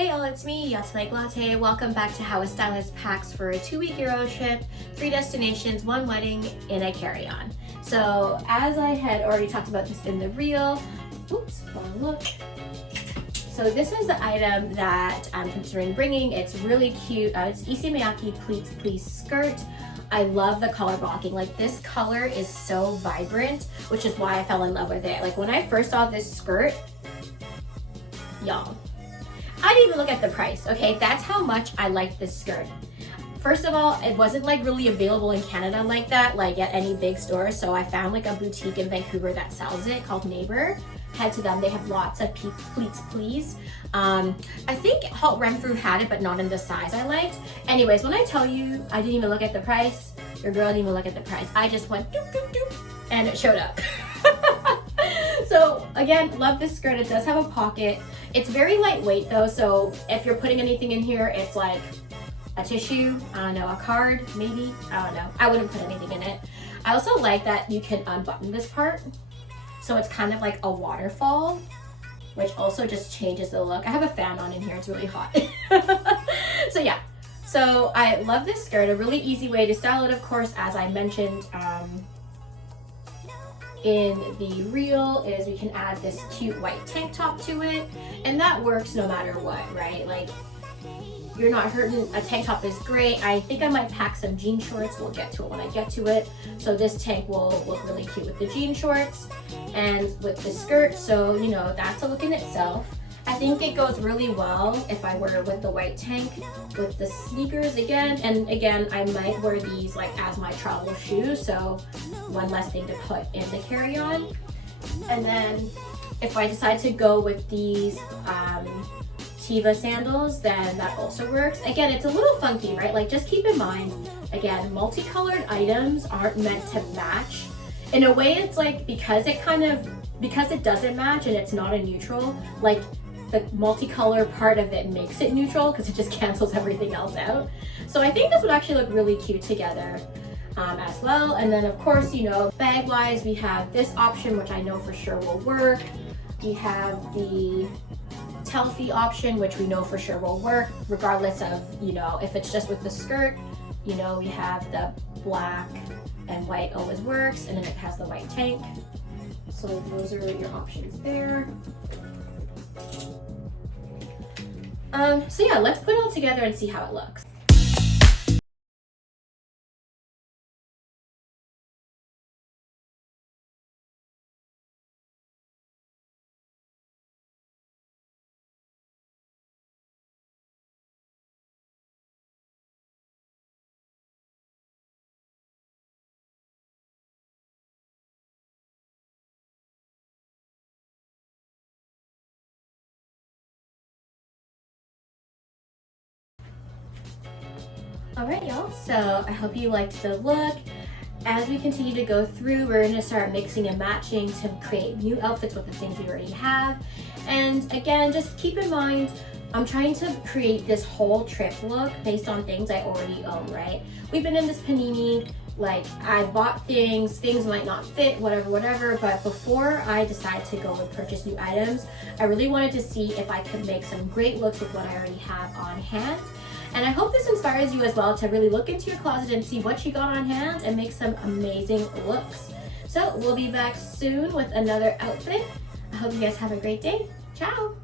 Hey all, it's me, Like Latte. Welcome back to How a Stylist Packs for a 2-week Euro trip, 3 destinations, 1 wedding in a carry-on. So as I had already talked about this in the reel, oops, wrong look. So this is the item that I'm considering bringing. It's really cute. It's Issey Miyake Pleats Please Skirt. I love the color blocking. Like, this color is so vibrant, which is why I fell in love with it. Like, when I first saw this skirt, y'all, I didn't even look at the price, okay? That's how much I like this skirt. First of all, it wasn't like really available in Canada like that, like at any big store. So I found like a boutique in Vancouver that sells it called Neighbor. Head to them, they have lots of Pleats Please. I think Halt Renfrew had it, but not in the size I liked. Anyways, when I tell you I didn't even look at the price, your girl didn't even look at the price. I just went doop, doop, doop, and it showed up. So again, love this skirt. It does have a pocket. It's very lightweight though, so if you're putting anything in here, it's like a tissue, I don't know, a card, maybe, I don't know. I wouldn't put anything in it. I also like that you can unbutton this part, so it's kind of like a waterfall, which also just changes the look. I have a fan on in here, it's really hot. So yeah, so I love this skirt. A really easy way to style it, of course, as I mentioned in the reel, is we can add this cute white tank top to it, and that works no matter what, right? Like, you're not hurting. A tank top is great. I think I might pack some jean shorts. We'll get to it when I get to it. So this tank will look really cute with the jean shorts and with the skirt, so you know, that's a look in itself. I think it goes really well if I wear it with the white tank, with the sneakers again. And again, I might wear these like as my travel shoes, so one less thing to put in the carry-on. And then if I decide to go with these Teva sandals, then that also works. Again, it's a little funky, right? Like, just keep in mind, again, multicolored items aren't meant to match. In a way, it's like, because it doesn't match and it's not a neutral, like, the multicolor part of it makes it neutral because it just cancels everything else out. So I think this would actually look really cute together as well. And then of course, you know, bag wise, we have this option, which I know for sure will work. We have the Telfie option, which we know for sure will work regardless of, you know, if it's just with the skirt. You know, we have the black and white always works, and then it has the white tank. So those are your options there. So yeah, let's put it all together and see how it looks. Alright y'all, so I hope you liked the look. As we continue to go through, we're going to start mixing and matching to create new outfits with the things we already have. And again, just keep in mind, I'm trying to create this whole trip look based on things I already own, right? We've been in this panini, like, I bought things might not fit, whatever, but before I decide to go and purchase new items, I really wanted to see if I could make some great looks with what I already have on hand. And I hope this inspires you as well to really look into your closet and see what you got on hand and make some amazing looks. So we'll be back soon with another outfit. I hope you guys have a great day. Ciao!